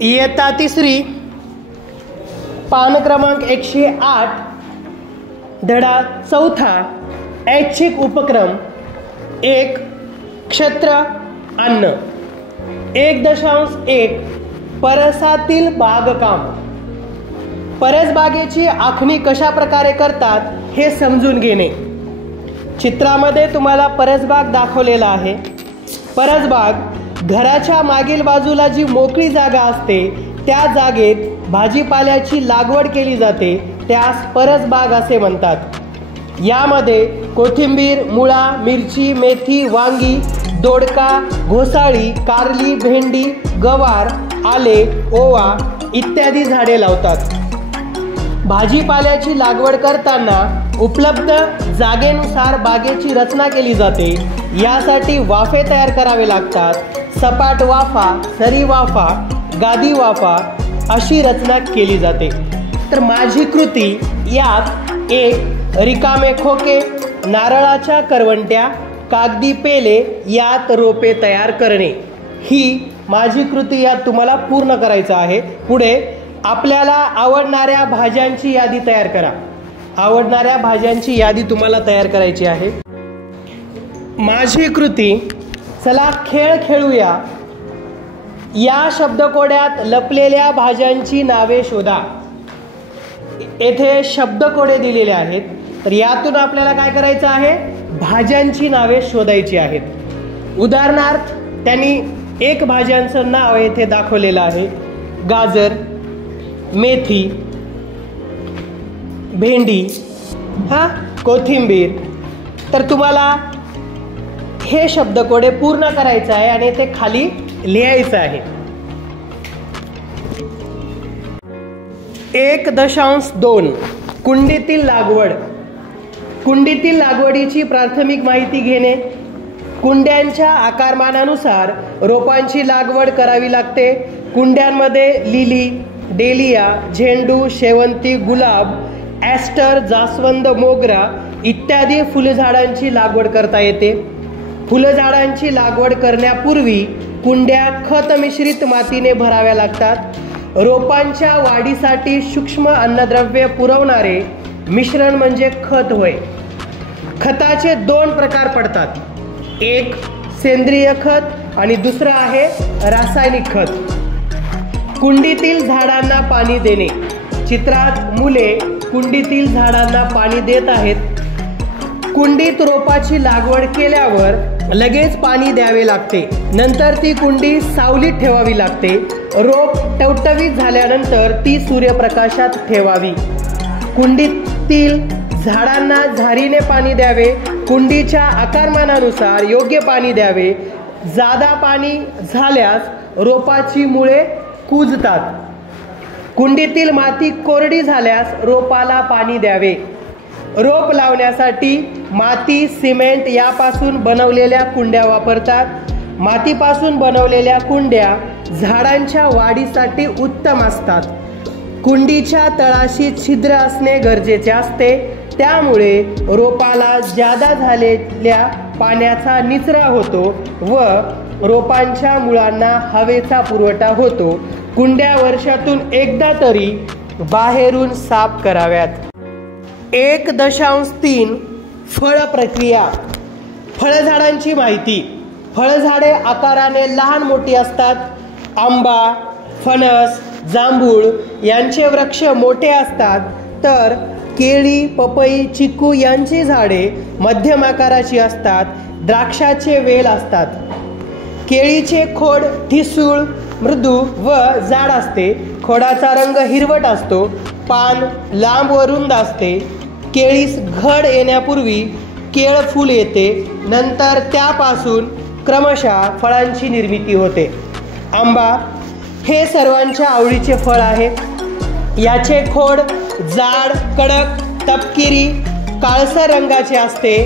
इयत्ता तिसरी, पान क्रमांक 108, धडा चौथा, ऐच्छिक उपक्रम 1, क्षेत्र अन्न. 1.1 परसातील बागकाम. परसबागेची आखणी कशा प्रकारे करतात हे समजून घेणे. चित्रामध्ये तुम्हाला परसबाग दाखवलेला आहे. परसबाग घराच्या मागील बाजूला जी मोकळी जागा असते त्या जागेत भाजीपाल्याची लागवड केली जाते, त्यास परसबाग असे म्हणतात. यामध्ये कोथिंबीर, मुळा, मिरची, मेथी, वांगी, दोडका, घोसाळी, कारली, भेंडी, गवार, आले, ओवा इत्यादी झाडे लावतात. भाजीपाल्याची लागवड करताना उपलब्ध जागेनुसार बागेची रचना केली जाते. यासाठी वाफे तयार करावे लागतात. सपाट वाफा, सरी वाफा, गादी वाफा अशी रचना केली जाते. तर माझी कृती यात 1 रिकामे खोके, नारळाच्या करवंट्या, कागदी पेले यात रोपे तयार करणे. ही माझी कृती यात तुम्हाला पूर्ण करायचं आहे. पुढे आपल्याला आवडणाऱ्या भाज्यांची यादी तयार करा. आवडणाऱ्या भाज्यांची यादी तुम्हाला तयार करायची आहे. माझी कृती, चला खेळ खेळूया. या शब्दकोड्यात लपलेल्या भाज्यांची नावे शोधा. येथे शब्दकोडे दिलेले आहेत. तर यातून आपल्याला काय करायचं आहे, भाज्यांची नावे शोधायची आहेत. उदाहरणार्थ त्यांनी एक भाज्यांचं नाव येथे दाखवलेलं आहे. गाजर, मेथी, भेंडी, कोथिंबीर. तर तुम्हाला हे शब्दकोडे पूर्ण करायचं आहे आणि ते खाली लिहायचं आहे. 1.2 कुंडीतील लागवड. कुंडीतील लागवडीची प्राथमिक माहिती घेणे. कुंड्यांच्या आकारमानानुसार रोपांची लागवड करावी लागते. कुंड्यांमध्ये लिली, डेलिया, झेंडू, शेवंती, गुलाब, ॲस्टर, जास्वंद, मोगरा इत्यादी फुलझाडांची लागवड करता येते. फुलझाडांची लागवड करण्यापूर्वी कुंड्या खत मिश्रित मातीने भराव्या लागतात. रोपांच्या वाढीसाठी सूक्ष्म अन्नद्रव्य पुरवणारे मिश्रण म्हणजे खत होय. खताचे 2 प्रकार पडतात. एक सेंद्रिय खत आणि दुसरं आहे रासायनिक खत. कुंडीतील झाडांना पाणी देणे. चित्रात मुले कुंडीतील झाडांना पाणी देत आहेत. कुंडीत रोपाची लागवड केल्यावर लगेच पाणी द्यावे लागते. नंतर ती कुंडी सावलीत ठेवावी लागते. रोप टवटवीत झाल्यानंतर ती सूर्यप्रकाशात ठेवावी. कुंडीतील झाडांना झारीने पाणी द्यावे. कुंडीच्या आकारमानानुसार योग्य पाणी द्यावे. जादा पाणी झाल्यास रोपाची मुळे कुजतात. कुंडीतील माती कोरडी झाल्यास रोपाला पाणी द्यावे. रोप लावण्यासाठी माती, सिमेंट यापासून बनवलेल्या कुंड्या वापरतात. मातीपासून बनवलेल्या कुंड्या झाडांच्या वाढीसाठी उत्तम असतात. कुंडीच्या तळाशी छिद्र असणे गरजेचे असते. त्यामुळे रोपाला जादा झालेल्या पाण्याचा निचरा होतो व रोपांच्या मुळांना हवेचा पुरवठा होतो. कुंड्या वर्षातून एकदा तरी बाहेरून साफ कराव्यात. 1.3 फळ प्रक्रिया. फळझाडांची माहिती. फळझाडे आकाराने लहान मोठी असतात. आंबा, फणस, जांभूळ यांचे वृक्ष मोठे असतात, तर केळी, पपई, चिकू यांची झाडे मध्यम आकाराची असतात. द्राक्षाचे वेल असतात. केळीचे खोड ठिसूळ, मृदू व जाड असते. खोडाचा रंग हिरवट असतो. पान लांब व रुंद असते. केळीस घड येण्यापूर्वी केळ फूल येते. नंतर त्यापासून क्रमशः फळांची निर्मिती होते. आंबा हे सर्वांच्या आवडीचे फळ आहे. याचे खोड जाड, कडक, तपकिरी, काळसर रंगाचे असते.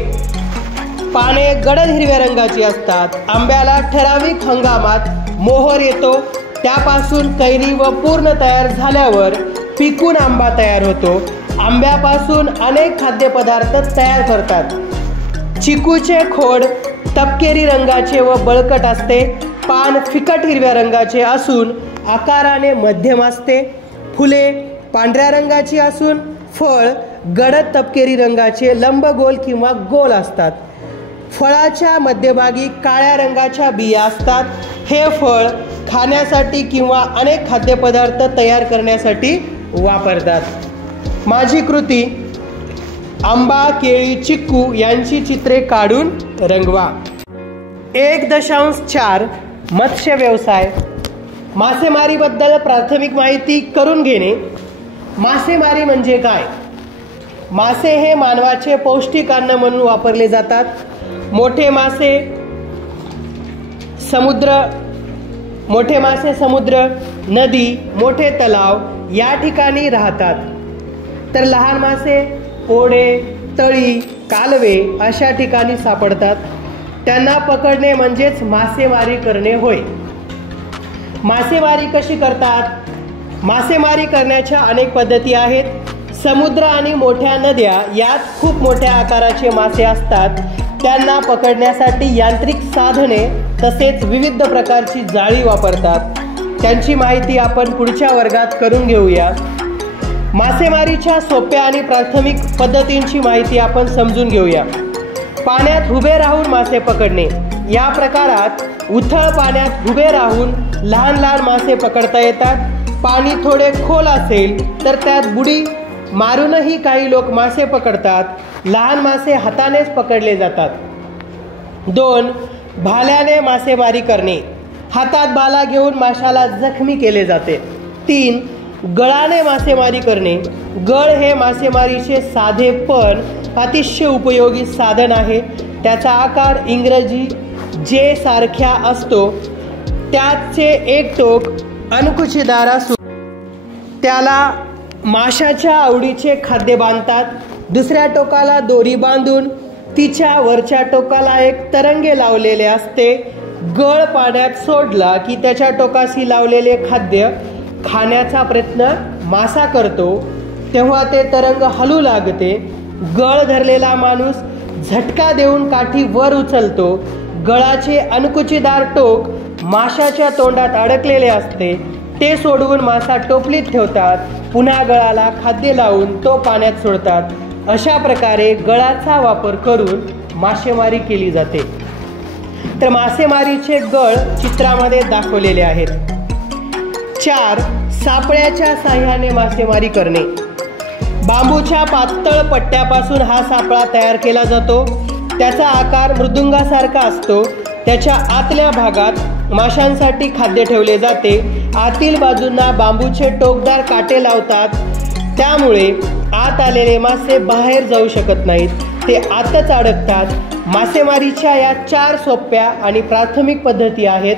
पाने गडद हिरव्या रंगाची असतात. आंब्याला ठराविक हंगामात मोहर येतो. त्यापासून कैरी व पूर्ण तयार झाल्यावर पिकून आंबा तयार होतो. आंब्यापासून अनेक खाद्यपदार्थ तयार करतात. चिकूचे खोड तपकिरी रंगाचे व बळकट असते. पान फिकट हिरव्या रंगाचे असून आकाराने मध्यम असते. फुले पांढऱ्या रंगाची असून फळ गडद तपकिरी रंगाचे लंबगोल किंवा गोल असतात. फळाच्या मध्यभागी काळ्या रंगाच्या बिया असतात. हे फळ खाण्यासाठी किंवा अनेक खाद्यपदार्थ तयार करण्यासाठी वापरतात. माझी कृती आंबा, केळी, चिक्कू यांची चित्रे काढून रंगवा. 1.4 मत्स्य व्यवसाय. मासेमारीबद्दल प्राथमिक माहिती करून घेणे. मासेमारी म्हणजे काय? मासे हे मानवाचे पौष्टिक अन्न म्हणून वापरले जातात. मोठे मासे समुद्र, नदी, मोठे तलाव या ठिकाणी राहतात. तर लहान मासे ओढे, तळी, कालवे अशा ठिकाणी सापडतात. त्यांना पकडणे म्हणजेच मासेमारी करणे होय. मासेमारी कशी करतात? मासेमारी करण्याच्या अनेक पद्धती आहेत. समुद्र आणि मोठ्या नद्या यात खूप मोठ्या आकाराचे मासे असतात. त्यांना पकडण्यासाठी यांत्रिक साधने तसेच विविध प्रकारची जाळी वापरतात. त्यांची माहिती आपण पुढच्या वर्गात करून घेऊया. मासेमारीच्या सोप्या आणि प्राथमिक पद्धतींची माहिती आपण समजून घेऊया. पाण्यात उभे राहून मासे पकडणे. या प्रकारात उथळ पाण्यात उभे राहून लहान लहान मासे पकडता येतात. पाणी थोडे खोल असेल तर त्यात बुडी मारूनही काही लोक मासे पकडतात. लहान मासे हातानेच पकडले जातात. 2. भाल्याने मासेमारी करणे. हातात भाला घेऊन माशाला जखमी केले जाते. 3. गळाने मासेमारी करणे. गळ हे मासेमारीचे साधे पण अतिशय उपयोगी साधन आहे. त्याचा आकार इंग्रजी जे सारख्या असतो. त्याचे एक टोक अणकुचीदार असून त्याला माशाच्या आवडीचे खाद्य बांधतात. दुसऱ्या टोकाला दोरी बांधून तिच्या वरच्या टोकाला एक तरंगे लावलेले असते. गळ पाण्यात सोडला की त्याच्या टोकाशी लावलेले खाद्य खाण्याचा प्रयत्न मासा करतो. तेव्हा ते तरंग हलू लागते. गळ धरलेला माणूस झटका देऊन काठी वर उचलतो. गळाचे अणकुचीदार टोक माशाच्या तोंडात अडकलेले असते. ते सोडवून मासा टोपलीत ठेवतात. पुन्हा गळाला खाद्य लावून तो पाण्यात सोडतात. अशा प्रकारे गळाचा वापर करून मासेमारी केली जाते. तर मासेमारीचे गळ चित्रामध्ये दाखवलेले आहेत. 4. सापळ्याच्या साह्याने मासेमारी करणे. बांबूच्या पातळ पट्ट्यापासून हा सापळा तयार केला जातो. त्याचा आकार मृदुंगासारखा असतो. त्याच्या आतल्या भागात माशांसाठी खाद्य ठेवले जाते. आतील बाजूंना बांबूचे टोकदार काटे लावतात. त्यामुळे आत आलेले मासे बाहेर जाऊ शकत नाहीत. ते आतच अडकतात. मासेमारीच्या या 4 सोप्या आणि प्राथमिक पद्धती आहेत.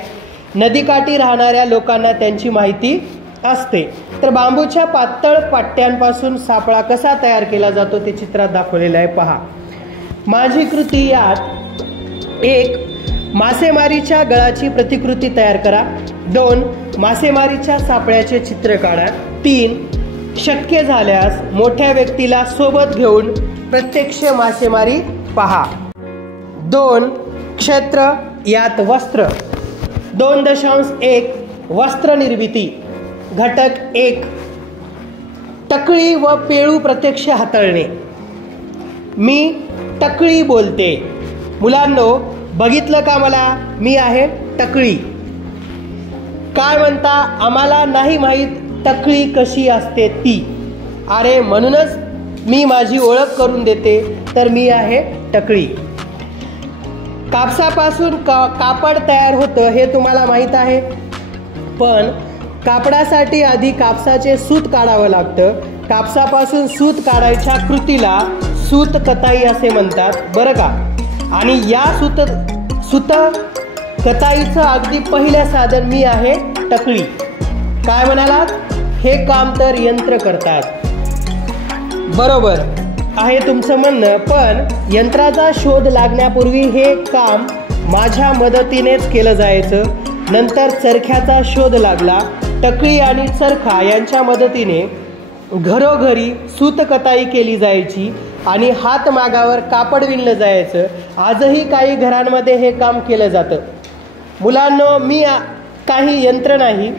नदीकाठी राहणाऱ्या लोकांना त्यांची माहिती असते. तर बांबूच्या पातळ पट्ट्यांपासून सापळा कसा तयार केला जातो ते चित्रात दाखवलेलं आहे. पहा. माझी कृती यात 1. मासेमारीच्या गळाची प्रतिकृती तयार करा. 2. मासेमारीच्या सापळ्याचे चित्र काढा. 3. शक्य झाल्यास मोठ्या व्यक्तीला सोबत घेऊन प्रत्यक्ष मासेमारी पहा. 2. क्षेत्र यात वस्त्र. 2.1 वस्त्र निर्मिती. घटक 1 टकळी व पेळू प्रत्यक्ष हाताळणे. मी टकळी बोलते. मुलांनो, बघितलं का मला? मी आहे टकळी. काय म्हणता? आम्हाला नाही माहीत टकळी कशी असते ती. अरे, म्हणूनच मी माझी ओळख करून देते. तर मी आहे टकळी. कापसापासून कापड तयार होतं हे तुम्हाला माहीत आहे. पण कापडासाठी आधी कापसाचे सूत काढावं लागतं. कापसापासून सूत काढायच्या कृतीला सूत कताई असे म्हणतात, बरं का. आणि या सूत कताईचं अगदी पहिलं साधन मी आहे टकळी. काय म्हणालात? हे काम तर यंत्र करतात. बरोबर आहे तुमचं म्हणणं. पण यंत्राचा शोध लागण्यापूर्वी हे काम माझ्या मदतीनेच केलं जायचं. नंतर चरख्याचा शोध लागला. टकळी आणि चरखा यांच्या मदतीने घरोघरी सूतकताई केली जायची आणि हातमागावर कापड विणलं जायचं. आजही काही घरांमध्ये हे काम केलं जातं. मुलांनो, मी काही यंत्र नाही,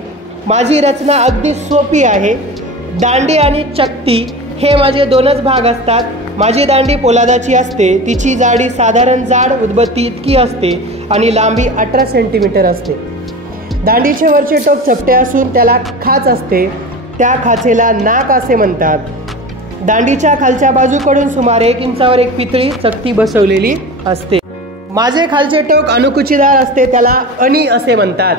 माझी रचना अगदी सोपी आहे. दांडी आणि चकती हे माझे दोनच भाग असतात. माझी दांडी पोलादाची असते. तिची जाडी साधारण जाड उदबत्ती इतकी असते आणि लांबी 18 सेंटीमीटर असते. दांडीचे वरचे टोक चपटे असून त्याला खाच असते. त्या खाचेला नाक असे म्हणतात. दांडीच्या खालच्या बाजूकडून सुमारे 1 इंचावर एक पितळी चकती बसवलेली असते. माझे खालचे टोक अणकुचीदार असते, त्याला अणी असे म्हणतात.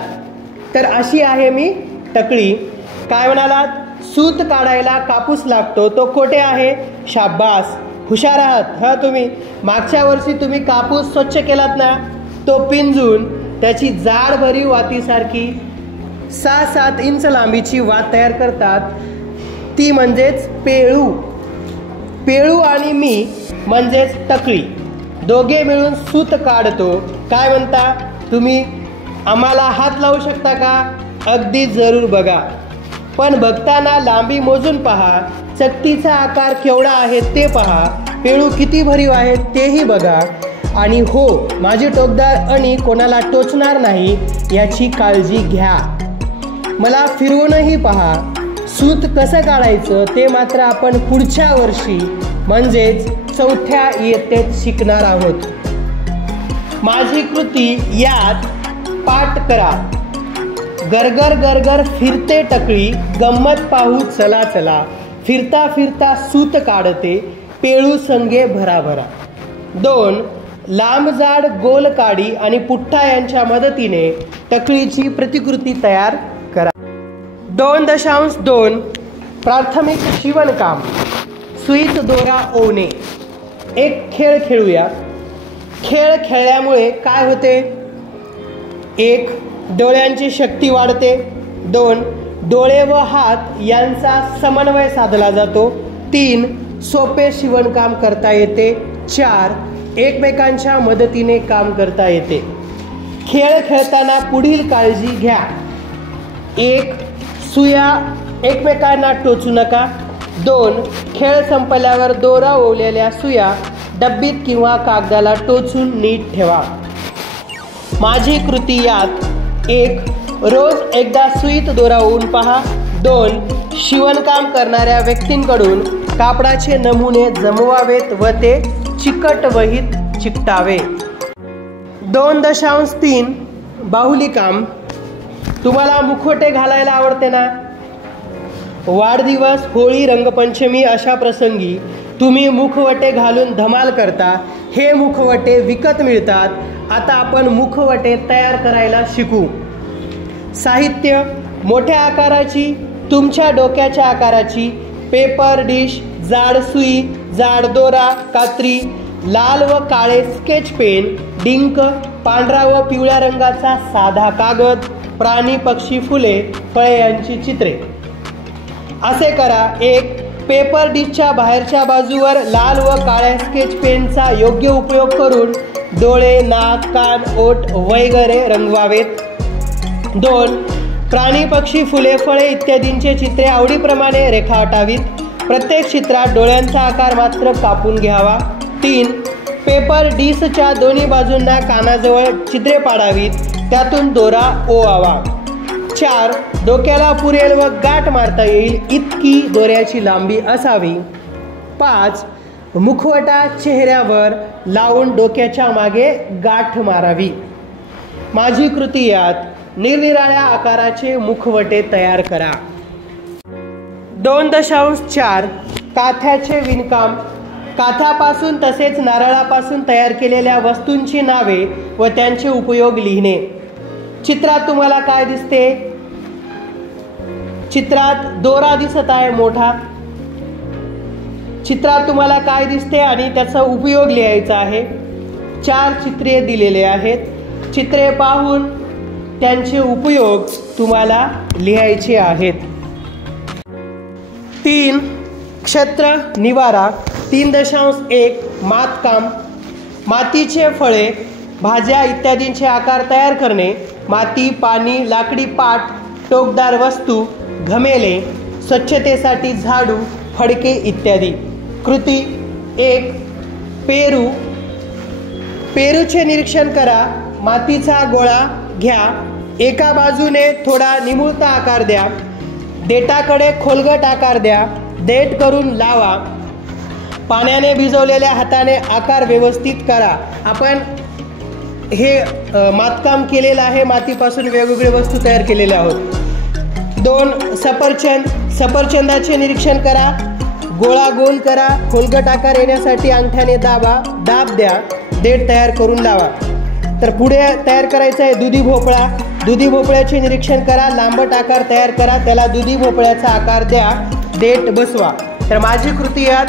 तर अशी आहे मी टकळी. काय म्हणालात? सूत काढायला कापूस लागतो, तो कोठे आहे? शाब्बास, हुशार आहात हा तुम्ही. मागच्या वर्षी तुम्ही कापूस स्वच्छ केलात ना, तो पिंजून त्याची जाड भरीव वातीसारखी 6-7 इंच लांबीची वात तयार करतात. ती म्हणजेच पेळू. पेळू आणि मी म्हणजेच टकळी दोघे मिळून सूत काढतो. काय म्हणता तुम्ही? आम्हाला हात लावू शकता का? अगदी जरूर बघा, पण बघताना लांबी मोजून पहा. चकतीचा आकार केवढा आहे ते पहा. पेळू किती भरीव आहे तेही बघा. आणि हो, माझी टोकदार अणी कोणाला टोचणार नाही याची काळजी घ्या. मला फिरवूनही पहा. सूत कसं काढायचं ते मात्र आपण पुढच्या वर्षी म्हणजेच 4थ्या इयत्तेत शिकणार आहोत. माझी कृती यात पाठ करा. गरगर गरगर फिरते टकळी, गंमत पाहू चला चला. फिरता फिरता सूत काढते, पेळू संगे भराभरा. 2. लांब जाड गोल काडी आणि पुठ्ठा यांच्या मदतीने टकळीची प्रतिकृती तयार करा. 2.2 प्राथमिक शिवणकाम. सुईत दोरा ओवणे. एक खेळ खेळूया. खेळ खेळल्यामुळे काय होते? 1. डोळ्यांची शक्ती वाढते. 2. डोळे व हात यांचा समन्वय साधला जातो. 3. सोपे शिवणकाम करता येते. 4. एकमेकांच्या मदतीने काम करता येते. खेळ खेळताना पुढील काळजी घ्या. 1. सुया एकमेकांना टोचू नका. 2. खेळ संपल्यावर दोरा ओवलेल्या सुया डब्बीत किंवा कागदाला टोचून नीट ठेवा. माझी कृती यात 1. रोज एकदा सुईत दोरा ओवून पहा. 2. शिवणकाम करणाऱ्या व्यक्तींकडून कापडाचे नमुने जमवावेत व ते चिकट वहीत चिकटावे. 2.3 बाहुली काम. तुम्हाला मुखवटे घालायला आवडते ना? वाढदिवस, होळी, रंगपंचमी अशा प्रसंगी तुम्ही मुखवटे घालून धमाल करता. हे मुखवटे विकत मिळतात. आता आपण मुखवटे तयार करायला शिकू. साहित्य: मोठ्या आकाराची, तुमच्या डोक्याच्या आकाराची पेपर डिश, जाड सुई, जाड दोरा, कात्री, लाल व काळे स्केच पेन, डिंक, पांढरा व पिवळ्या रंगाचा साधा कागद, प्राणी, पक्षी, फुले, फळे यांची चित्रे. असे करा. 1. पेपर डिशच्या बाहेरच्या बाजूवर लाल व काळ्या स्केच पेनचा योग्य उपयोग करून डोळे, नाक, कान, ओठ वगैरे रंगवावेत. 2. प्राणी, पक्षी, फुले, फळे इत्यादींचे चित्रे आवडीप्रमाणे रेखाटावीत. प्रत्येक चित्रात डोळ्यांचा आकार मात्र कापून घ्यावा. 3. पेपर डिशच्या दोन्ही बाजूंना कानाजवळ छिद्रे पाडावीत, त्यातून दोरा ओवावा. 4. डोक्याला पुरेल व गाठ मारता येईल इतकी दोऱ्याची लांबी असावी. 5. मुखवटा चेहऱ्यावर लावून डोक्याच्या मागे गाठ मारावी. माझी कृती यात निरनिराळ्या आकाराचे मुखवटे तयार करा. 2.4 काथ्याचे विणकाम. काथ्यापासून तसेच नारळापासून तयार केलेल्या वस्तूंची नावे व त्यांचे उपयोग लिहिणे. चित्रात तुम्हाला काय दिसते? चित्रात दोरा दिसत आहे मोठा. चित्रात तुम्हाला काय दिसते आणि त्याचा उपयोग लिहायचा आहे. 4 चित्रे दिलेले आहेत. चित्रे पाहून त्यांचे उपयोग तुम्हाला लिहायचे आहेत. 3. क्षेत्र निवारा. 3.1 मातकाम. मातीचे फळे, भाज्या इत्यादींचे आकार तयार करणे. माती, पाणी, लाकडी पाट, टोकदार वस्तू, घमेले, स्वच्छतेसाठी झाडू, फडके इत्यादी. कृती 1. पेरू. पेरूचे निरीक्षण करा. मातीचा गोळा घ्या. एका बाजूने थोडा निमुळता आकार द्या, देठाकडे खोलगट आकार द्या, देठ करून लावा, पाण्याने भिजवलेल्या हाताने आकार व्यवस्थित करा. आपण हे मातकाम केलेलं आहे, मातीपासून वेगवेगळे वस्तू तयार केलेल्या आहोत. 2 सफरचंदाचे निरीक्षण करा, गोळा गोल करा, खोलगट आकार येण्यासाठी अंगठ्याने दाब द्या, देठ तयार करून लावा. तर पुढे तयार करायचं आहे दुधी भोपळा. दुधी भोपळ्याचे निरीक्षण करा, लांबट आकार तयार करा, त्याला दुधी भोपळ्याचा आकार द्या, देठ बसवा. तर माझी कृती यात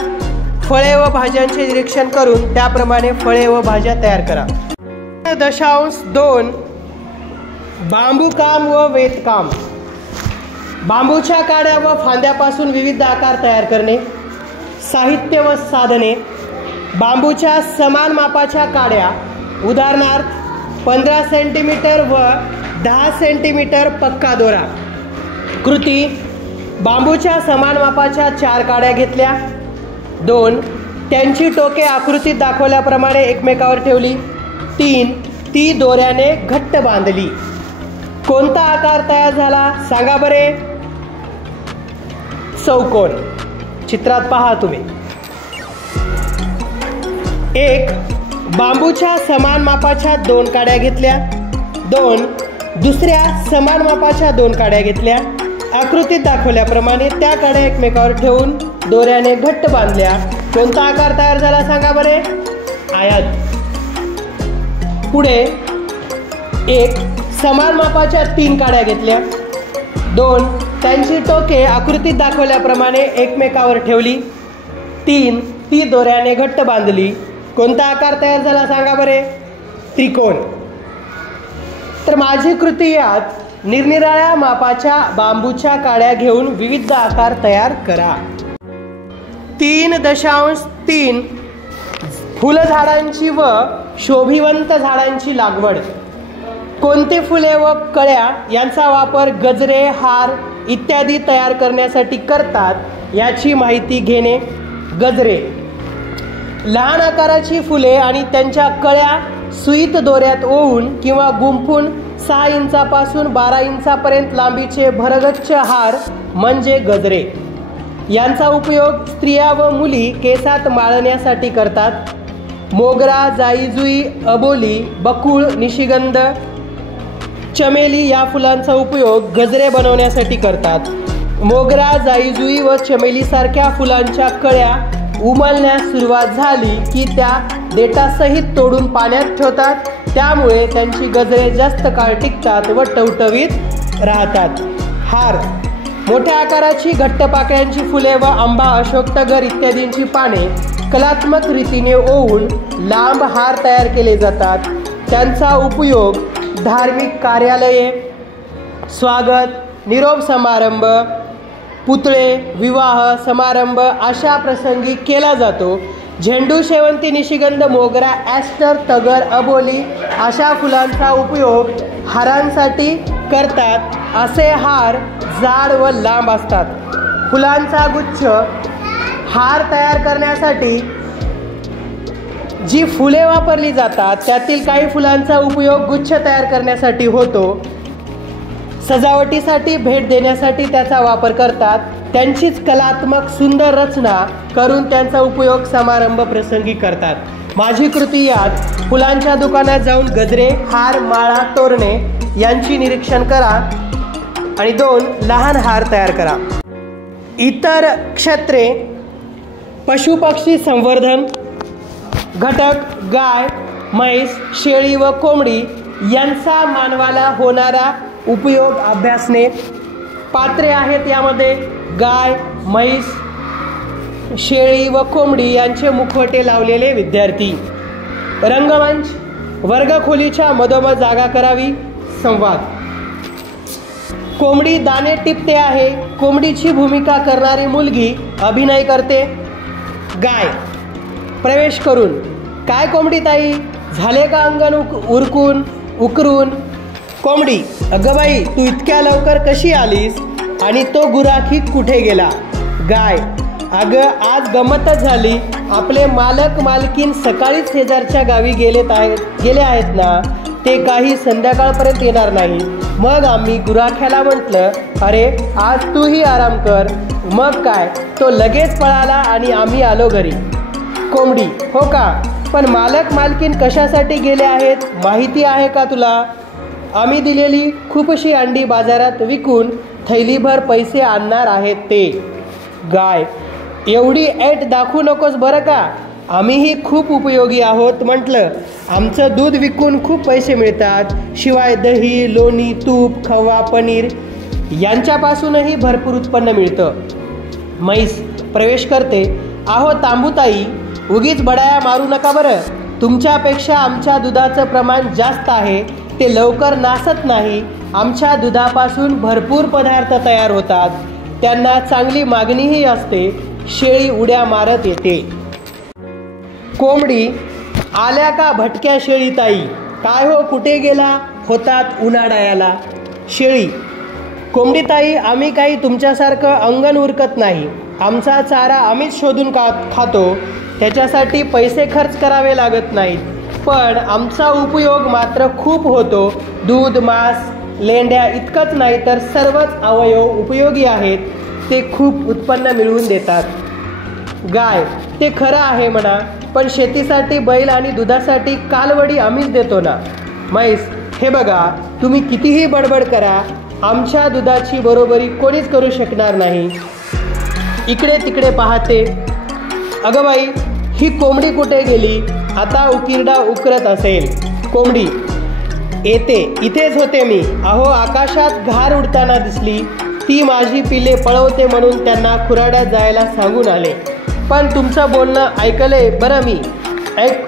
फळे व भाज्यांचे निरीक्षण करून त्याप्रमाणे फळे व भाज्या तयार करा. 3.2 बांबूकाम व वेतकाम. बांबूच्या काड्या व फांद्यापासून विविध आकार तयार करणे. साहित्य व साधने. बांबूच्या समान मापाच्या काड्या, उदाहरणार्थ 15 सेंटीमीटर व 10 सेंटीमीटर पक्का दोरा. कृती: बांबूच्या समान मापाच्या 4 काड्या घेतल्या. 2 त्यांची टोके आकृतीत दाखवल्याप्रमाणे एकमेकावर ठेवली. 3 ती दोऱ्याने घट्ट बांधली. कोणता आकार तयार झाला सांगा बरे? चौकोन. चित्रात पहा तुम्ही. 1 बांबूच्या समान मापाच्या 2 काड्या घेतल्या. 2 दुसऱ्या समान मापाच्या 2 काड्या घेतल्या. आकृतीत दाखवल्याप्रमाणे त्या काड्या एकमेकावर ठेवून दोऱ्याने घट्ट बांधल्या. कोणता आकार तयार झाला सांगा बरे? आयत. पुढे 1 समान मापाच्या 3 काड्या घेतल्या. 2 त्यांची टोके आकृतीत दाखवल्याप्रमाणे एकमेकावर ठेवली. 3 ती दोऱ्याने घट्ट बांधली. कोणता आकार तयार झाला सांगा बरे? त्रिकोण. तर माझी कृती यात निरनिराळ्या मापाच्या बांबूच्या काड्या घेऊन विविध आकार तयार करा. 3.3 फुलझाडांची व शोभिवंत झाडांची लागवड. कोणती फुले व कळ्या यांचा वापर गजरे, हार इत्यादी तयार करण्यासाठी करतात याची माहिती घेणे. गजरे: लहान आकाराची फुले आणि त्यांच्या कळ्या सुईत दोऱ्यात ओवून किंवा गुंफून 6 इंचापासून 12 इंचापर्यंत लांबीचे भरगच्च हार म्हणजे गजरे. यांचा उपयोग स्त्रिया व मुली केसात माळण्यासाठी करतात. मोगरा, जाईजुई, अबोली, बकुळ, निशिगंध, चमेली या फुलांचा उपयोग गजरे बनवण्यासाठी करतात. मोगरा, जाईजुई व चमेलीसारख्या फुलांच्या कळ्या उमलण्यास सुरुवात झाली की त्या देठासहित तोडून पाण्यात ठेवतात. त्यामुळे त्यांची गजरे जास्त काळ टिकतात व टवटवीत राहतात. हार: मोठ्या आकाराची घट्ट पाकळ्यांची फुले व आंबा, अशोक, तगर इत्यादींची पाने कलात्मक रीतीने ओवून लांब हार तयार केले जातात. त्यांचा उपयोग धार्मिक कार्यालये, स्वागत, निरोप समारंभ, पुतळे, विवाह समारंभ अशा प्रसंगी केला जातो. झेंडू, शेवंती, निशिगंध, मोगरा, ॲस्टर, तगर, अबोली अशा फुलांचा उपयोग हारांसाठी करतात. असे हार जाड व लांब असतात. फुलांचा गुच्छ हार तयार करण्यासाठी जी फुले वापरली जातात त्यातील काही फुलांचा उपयोग गुच्छ तयार करण्यासाठी होतो. सजावटीसाठी भेट देण्यासाठी त्याचा वापर करतात. त्यांचीच कलात्मक सुंदर रचना करून त्यांचा उपयोग समारंभ प्रसंगी करतात. माझी कृती यात फुलांच्या दुकानात जाऊन गजरे, हार, माळा, तोरणे यांची निरीक्षण करा आणि 2 लहान हार तयार करा. इतर क्षेत्रे: पशुपक्षी संवर्धन. घटक: गाय, म्हैस, शेळी व कोंबडी यांचा मानवाला होणारा उपयोग अभ्यासणे. पात्रे आहेत यामध्ये गाय, म्हैस, शेळी व कोंबडी यांचे मुखवटे लावलेले विद्यार्थी. रंगमंच: वर्गखोलीच्या मधोमध जागा करावी. संवाद: कोंबडी दाणे टिपते आहे. कोंबडीची भूमिका करणारी मुलगी अभिनय करते. गाय: प्रवेश करून: काय कोंबडी ताई, झाले का अंगण उकरून? कोंबडी: अगं बाई, तू इतक्या लवकर कशी आलीस आणि तो गुराखी कुठे गेला? गाय: अगं आज गंमतच झाली. आपले मालक मालकीन सकाळीच शेजारच्या गावी गेले आहेत ना, ते काही संध्याकाळपर्यंत येणार नाही. मग आम्ही गुराख्याला म्हटलं, अरे आज तूही आराम कर. मग काय, तो लगेच पळाला आणि आम्ही आलो घरी. कोंबडी, हो का, पण मालक मालकीन कशासाठी गेले आहेत माहिती आहे का तुला? आम्ही दिलेली खूपशी अंडी बाजारात विकून थैलीभर पैसे आणणार आहेत ते. गाय, एवढी ऐट दाखवू नकोस बरं का, आम्हीही खूप उपयोगी आहोत. म्हटलं, आमचं दूध विकून खूप पैसे मिळतात, शिवाय दही, लोणी, तूप, खवा, पनीर यांच्यापासूनही भरपूर उत्पन्न मिळतं. म्हैस प्रवेश करते, अहो तांबूताई, उगीच बडाया मारू नका बरं. तुमच्यापेक्षा आमच्या दुधाचं प्रमाण जास्त आहे, ते लवकर नासत नाही. आमच्या दुधापासून भरपूर पदार्थ तयार होतात, त्यांना चांगली मागणीही असते. शेळी उड्या मारत येते. कोंबडी, आल्या का भटक्या शेळीताई? काय हो, कुठे गेला होतात उन्हाळ्याला? शेळी, कोंबडीताई, आम्ही काही तुमच्यासारखं अंगण उरकत नाही. आमचा चारा आम्हीच शोधून खातो, त्याच्यासाठी पैसे खर्च करावे लागत नाहीत. पण आमचा उपयोग मात्र खूप होतो. दूध, मांस, लेंड्या इतकंच नाही तर सर्वच अवयव उपयोगी आहेत. ते खूप उत्पन्न मिळवून देतात. गाय, ते खरं आहे म्हणा, पण शेतीसाठी बैल आणि दुधासाठी कालवडी आम्हीच देतो ना. म्हैस, हे बघा, तुम्ही कितीही बडबड करा, आमच्या दुधाची बरोबरी कोणीच करू शकणार नाही. इकडे तिकडे पाहते, अगं बाई, ही कोंबडी कुठे गेली? आता उकिरडा उकरत असेल. कोंबडी, येते, इथेच होते मी. अहो, आकाशात घार उडताना दिसली, ती माझी पिले पळवते म्हणून त्यांना खुराड्यात जायला सांगून आले. पण तुमचं बोलणं ऐकलंय बरं मी.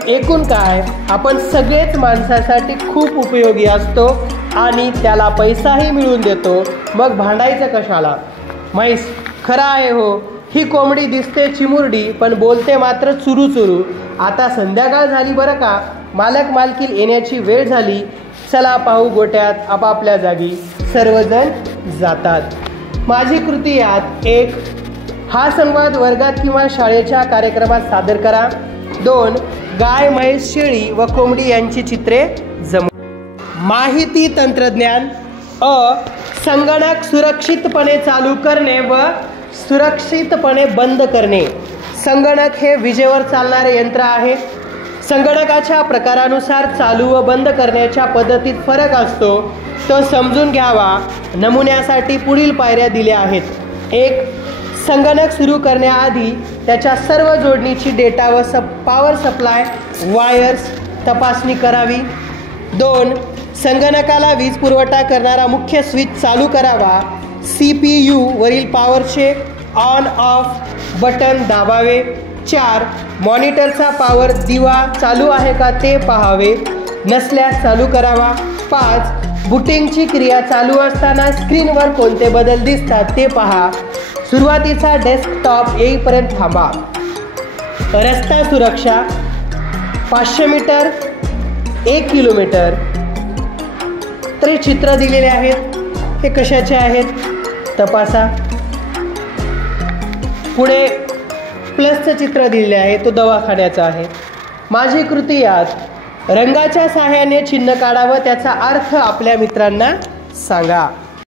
एकूण काय, आपण सगळेच माणसासाठी खूप उपयोगी असतो आणि त्याला पैसाही मिळवून देतो, मग भांडायचं कशाला? म्हैस, खरं आहे हो, ही कोंबडी दिसते चिमुरडी, पण बोलते मात्र चुरू चुरू. आता संध्याकाळ झाली बरं का, मालक मालकील येण्याची वेळ झाली. चला पाहू गोट्यात आपापल्या जागी. सर्वजण जातात. माझी कृती यात: 1. हा संवाद वर्गात किंवा शाळेच्या कार्यक्रमात सादर करा. 2. गाय, म्हैस, शेळी व कोंबडी यांची चित्रे जमवा. माहिती तंत्रज्ञान. संगणक सुरक्षितपणे चालू करणे व सुरक्षितपणे बंद करणे. संगणक हे विजेवर चालणारे यंत्र आहे. संगणकाच्या प्रकारानुसार चालू व बंद करण्याच्या पद्धतीत फरक असतो, तो समजून घ्यावा. नमुन्यासाठी पुढील पायऱ्या दिल्या आहेत. 1. संगणक सुरू करण्याआधी त्याच्या सर्व जोडणीची डेटा व पॉवर सप्लाय वायर्स तपासणी करावी. 2. संगणकाला वीज पुरवठा करणारा मुख्य स्विच चालू करावा. CPU वरील पॉवरचे ऑन ऑफ बटन दाबावे. 4. मॉनिटरचा पॉवर दिवा चालू आहे का ते पाहावे, नसल्यास चालू करावा. 5. बूटिंगची क्रिया चालू असताना स्क्रीनवर कोणते बदल दिसतात ते पहा. सुरुवातीचा डेस्कटॉप येईपर्यंत थांबा. रस्ता सुरक्षा. 500 मीटर, 1 किलोमीटर. तरी चित्र दिलेले आहेत, हे कशाचे आहेत तपासा. पुढे प्लसचं चित्र दिलेले आहे, तो दवाखान्याचा आहे. माझी कृती यात: रंगाच्या सहाय्याने चिन्ह काढा व त्याचा अर्थ आपल्या मित्रांना सांगा.